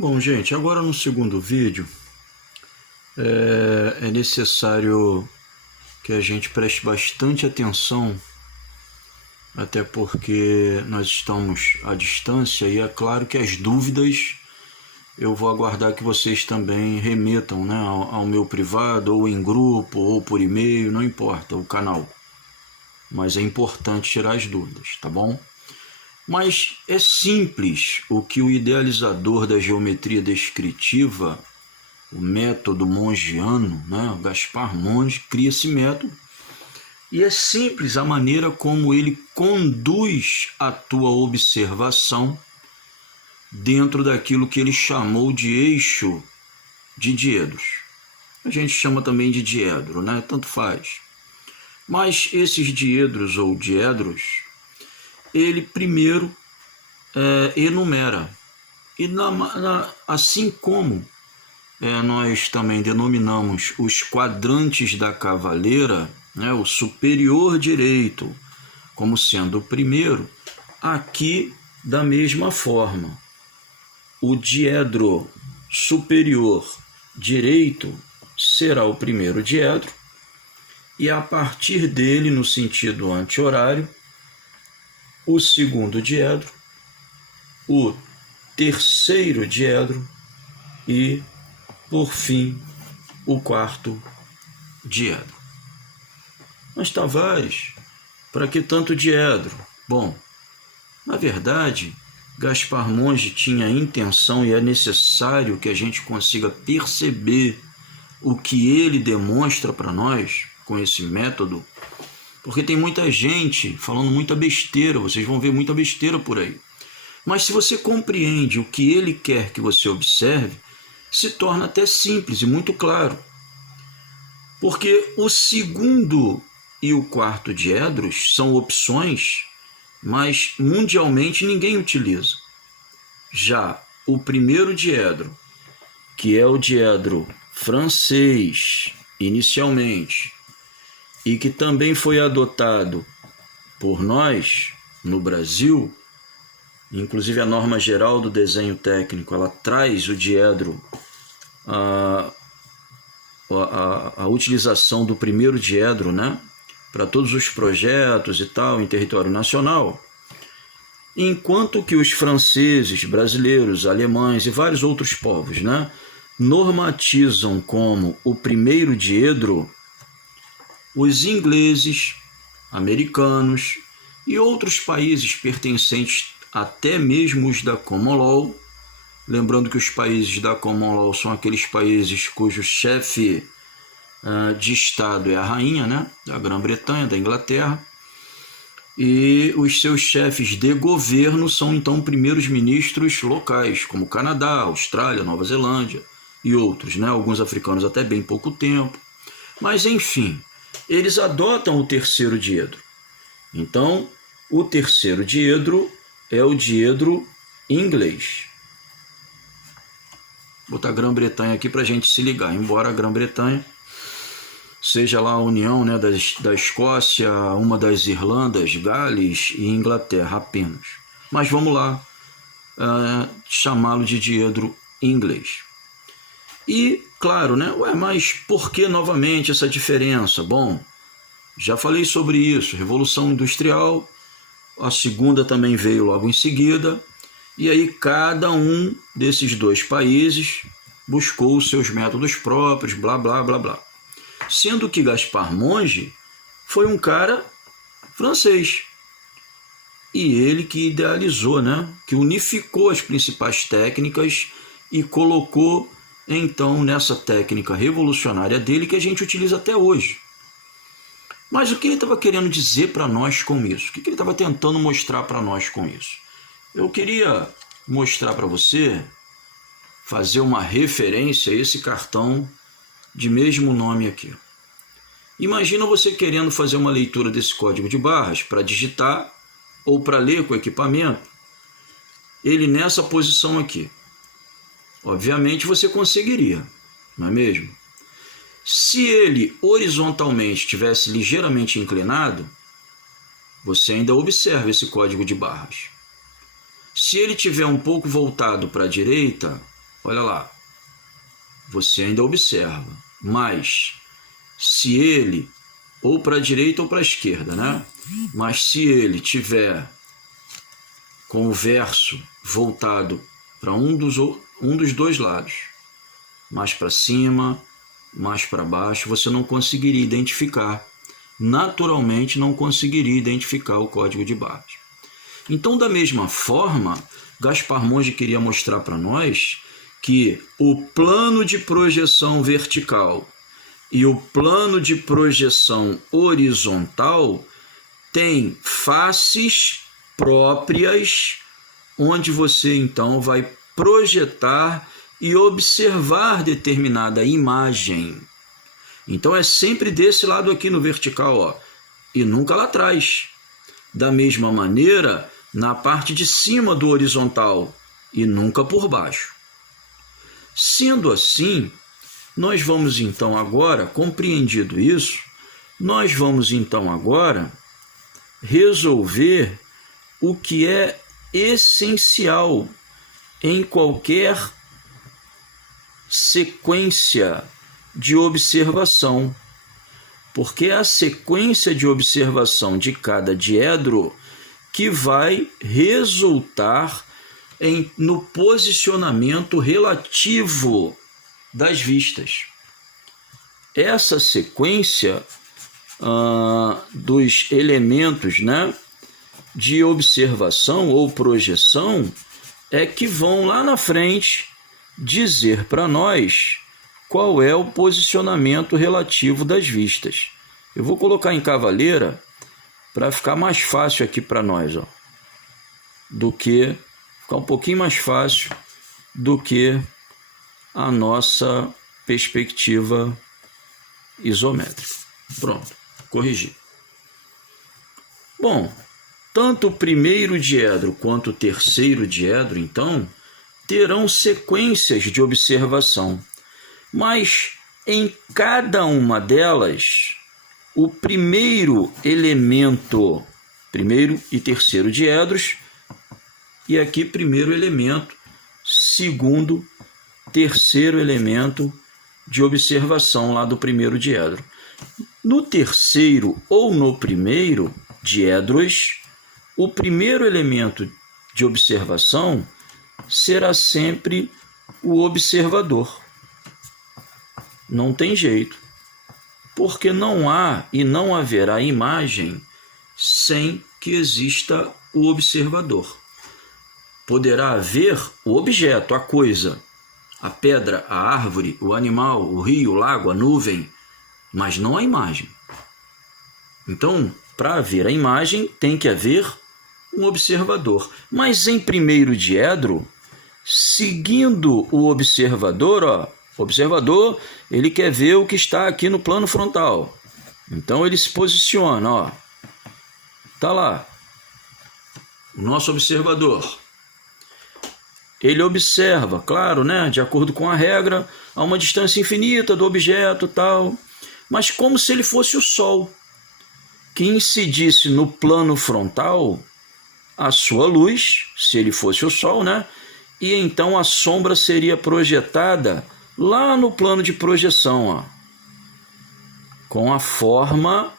Bom, gente, agora no segundo vídeo é necessário que a gente preste bastante atenção, até porque nós estamos à distância e é claro que as dúvidas eu vou aguardar que vocês também remetam, né, ao meu privado, ou em grupo, ou por e-mail, não importa o canal. Mas é importante tirar as dúvidas, tá bom? Mas é simples o que o idealizador da geometria descritiva, o método mongiano, né, o Gaspar Monge, cria esse método. E é simples a maneira como ele conduz a tua observação dentro daquilo que ele chamou de eixo de diedros. A gente chama também de diedro, né? Tanto faz. Mas esses diedros ou diedros, ele primeiro enumera. E assim como nós também denominamos os quadrantes da cavaleira, né, o superior direito, como sendo o primeiro, aqui da mesma forma. O diedro superior direito será o primeiro diedro, e a partir dele, no sentido anti-horário, o segundo diedro, o terceiro diedro e, por fim, o quarto diedro. Mas, Tavares, para que tanto diedro? Bom, na verdade, Gaspar Monge tinha a intenção, e é necessário que a gente consiga perceber o que ele demonstra para nós com esse método, porque tem muita gente falando muita besteira, vocês vão ver muita besteira por aí. Mas se você compreende o que ele quer que você observe, se torna até simples e muito claro. Porque o segundo e o quarto diedros são opções, mas mundialmente ninguém utiliza. Já o primeiro diedro, que é o diedro francês inicialmente, e que também foi adotado por nós no Brasil, inclusive a norma geral do desenho técnico, ela traz o diedro, a utilização do primeiro diedro, né, para todos os projetos e tal, em território nacional, enquanto que os franceses, brasileiros, alemães e vários outros povos, né, normatizam como o primeiro diedro os ingleses, americanos e outros países pertencentes até mesmo os da Common Law. Lembrando que os países da Common Law são aqueles países cujo chefe de Estado é a rainha, né, da Grã-Bretanha, da Inglaterra, e os seus chefes de governo são então primeiros ministros locais, como Canadá, Austrália, Nova Zelândia e outros, né, alguns africanos até bem pouco tempo. Mas enfim, eles adotam o terceiro diedro. Então, o terceiro diedro é o diedro inglês. Vou botar Grã-Bretanha aqui para a gente se ligar, embora a Grã-Bretanha seja lá a união, né, da Escócia, uma das Irlandas, Gales e Inglaterra apenas. Mas vamos lá chamá-lo de diedro inglês. E, claro, né, mas por que novamente essa diferença? Bom, já falei sobre isso, Revolução Industrial, a segunda também veio logo em seguida, e aí cada um desses dois países buscou os seus métodos próprios, blá, blá, blá, blá. Sendo que Gaspar Monge foi um cara francês, e ele que idealizou, né, que unificou as principais técnicas e colocou então nessa técnica revolucionária dele que a gente utiliza até hoje. Mas o que ele estava querendo dizer para nós com isso? O que ele estava tentando mostrar para nós com isso? Eu queria mostrar para você, fazer uma referência a esse cartão de mesmo nome aqui. Imagina você querendo fazer uma leitura desse código de barras para digitar ou para ler com o equipamento, ele nessa posição aqui. Obviamente você conseguiria, não é mesmo? Se ele horizontalmente estivesse ligeiramente inclinado, você ainda observa esse código de barras. Se ele estiver um pouco voltado para a direita, olha lá, você ainda observa, mas se ele, ou para a direita ou para a esquerda, né? Mas se ele tiver com o verso voltado para um dos dois lados, mais para cima, mais para baixo, você não conseguiria identificar. Naturalmente não conseguiria identificar o código de barras. Então, da mesma forma, Gaspar Monge queria mostrar para nós que o plano de projeção vertical e o plano de projeção horizontal têm faces próprias, onde você então vai projetar e observar determinada imagem. Então é sempre desse lado aqui no vertical, ó, e nunca lá atrás. Da mesma maneira, na parte de cima do horizontal e nunca por baixo. Sendo assim, nós vamos então agora, compreendido isso, nós vamos então agora resolver o que é essencial em qualquer sequência de observação, porque é a sequência de observação de cada diedro que vai resultar no posicionamento relativo das vistas. Essa sequência dos elementos, né, de observação ou projeção é que vão lá na frente dizer para nós qual é o posicionamento relativo das vistas. Eu vou colocar em cavaleira para ficar mais fácil aqui para nós, ó, ficar um pouquinho mais fácil do que a nossa perspectiva isométrica. Pronto, corrigi. Bom, tanto o primeiro diedro quanto o terceiro diedro, então, terão sequências de observação, mas em cada uma delas, o primeiro elemento, primeiro e terceiro diedros, e aqui primeiro elemento, segundo, terceiro elemento de observação lá do primeiro diedro. No terceiro ou no primeiro diedros, o primeiro elemento de observação será sempre o observador. Não tem jeito, porque não há e não haverá imagem sem que exista o observador. Poderá haver o objeto, a coisa, a pedra, a árvore, o animal, o rio, o lago, a nuvem, mas não a imagem. Então, para haver a imagem, tem que haver um observador. Mas em primeiro diedro, seguindo o observador, ó, o observador, ele quer ver o que está aqui no plano frontal. Então ele se posiciona, ó. Tá lá. O nosso observador. Ele observa, claro, né, de acordo com a regra, a uma distância infinita do objeto, tal, mas como se ele fosse o Sol, que incidisse no plano frontal a sua luz, se ele fosse o Sol, né, e então a sombra seria projetada lá no plano de projeção, ó, com a forma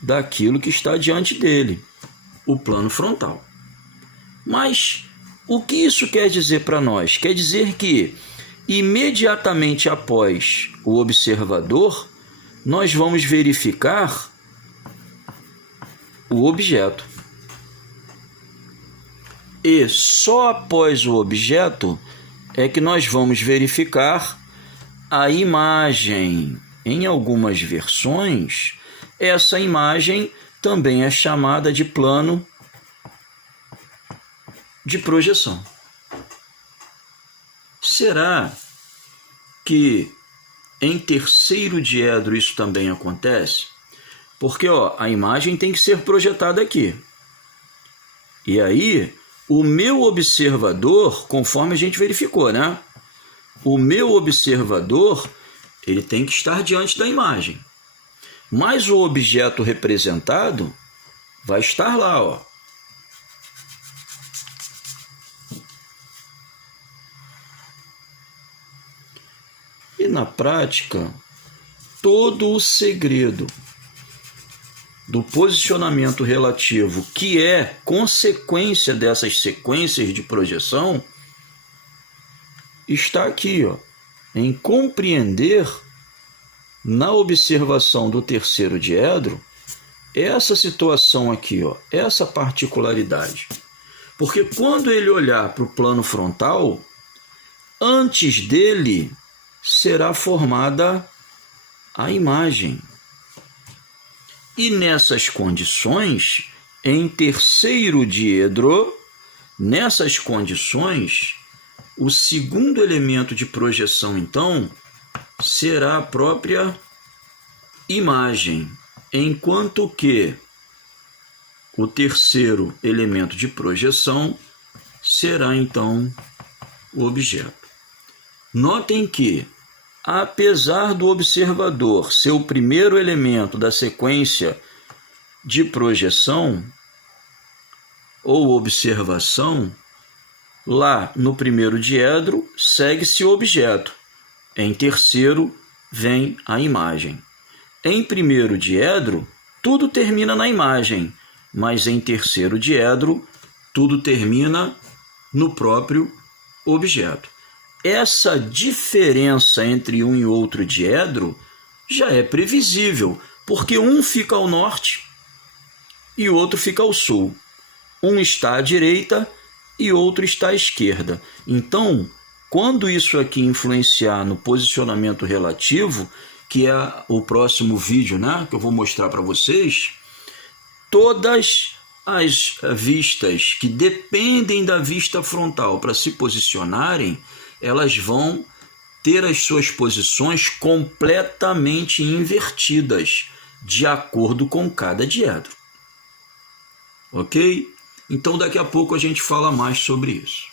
daquilo que está diante dele, o plano frontal. Mas o que isso quer dizer para nós? Quer dizer que imediatamente após o observador, nós vamos verificar o objeto. E só após o objeto é que nós vamos verificar a imagem. Em algumas versões, essa imagem também é chamada de plano de projeção. Será que em terceiro diedro isso também acontece? Porque ó, a imagem tem que ser projetada aqui. E aí, o meu observador, conforme a gente verificou, né? O meu observador, ele tem que estar diante da imagem. Mas o objeto representado vai estar lá, ó. na prática, todo o segredo do posicionamento relativo, que é consequência dessas sequências de projeção, está aqui, ó, em compreender na observação do terceiro diedro essa situação aqui, ó, essa particularidade. Porque quando ele olhar para o plano frontal, antes dele será formada a imagem. E nessas condições, em terceiro diedro, nessas condições, o segundo elemento de projeção, então, será a própria imagem, enquanto que o terceiro elemento de projeção será, então, o objeto. Notem que, apesar do observador ser o primeiro elemento da sequência de projeção ou observação, lá no primeiro diedro segue-se o objeto, em terceiro vem a imagem. Em primeiro diedro, tudo termina na imagem, mas em terceiro diedro, tudo termina no próprio objeto. Essa diferença entre um e outro diedro já é previsível, porque um fica ao norte e o outro fica ao sul. Um está à direita e outro está à esquerda. Então, quando isso aqui influenciar no posicionamento relativo, que é o próximo vídeo, né, que eu vou mostrar para vocês, todas as vistas que dependem da vista frontal para se posicionarem, elas vão ter as suas posições completamente invertidas, de acordo com cada diedro. Ok? Então daqui a pouco a gente fala mais sobre isso.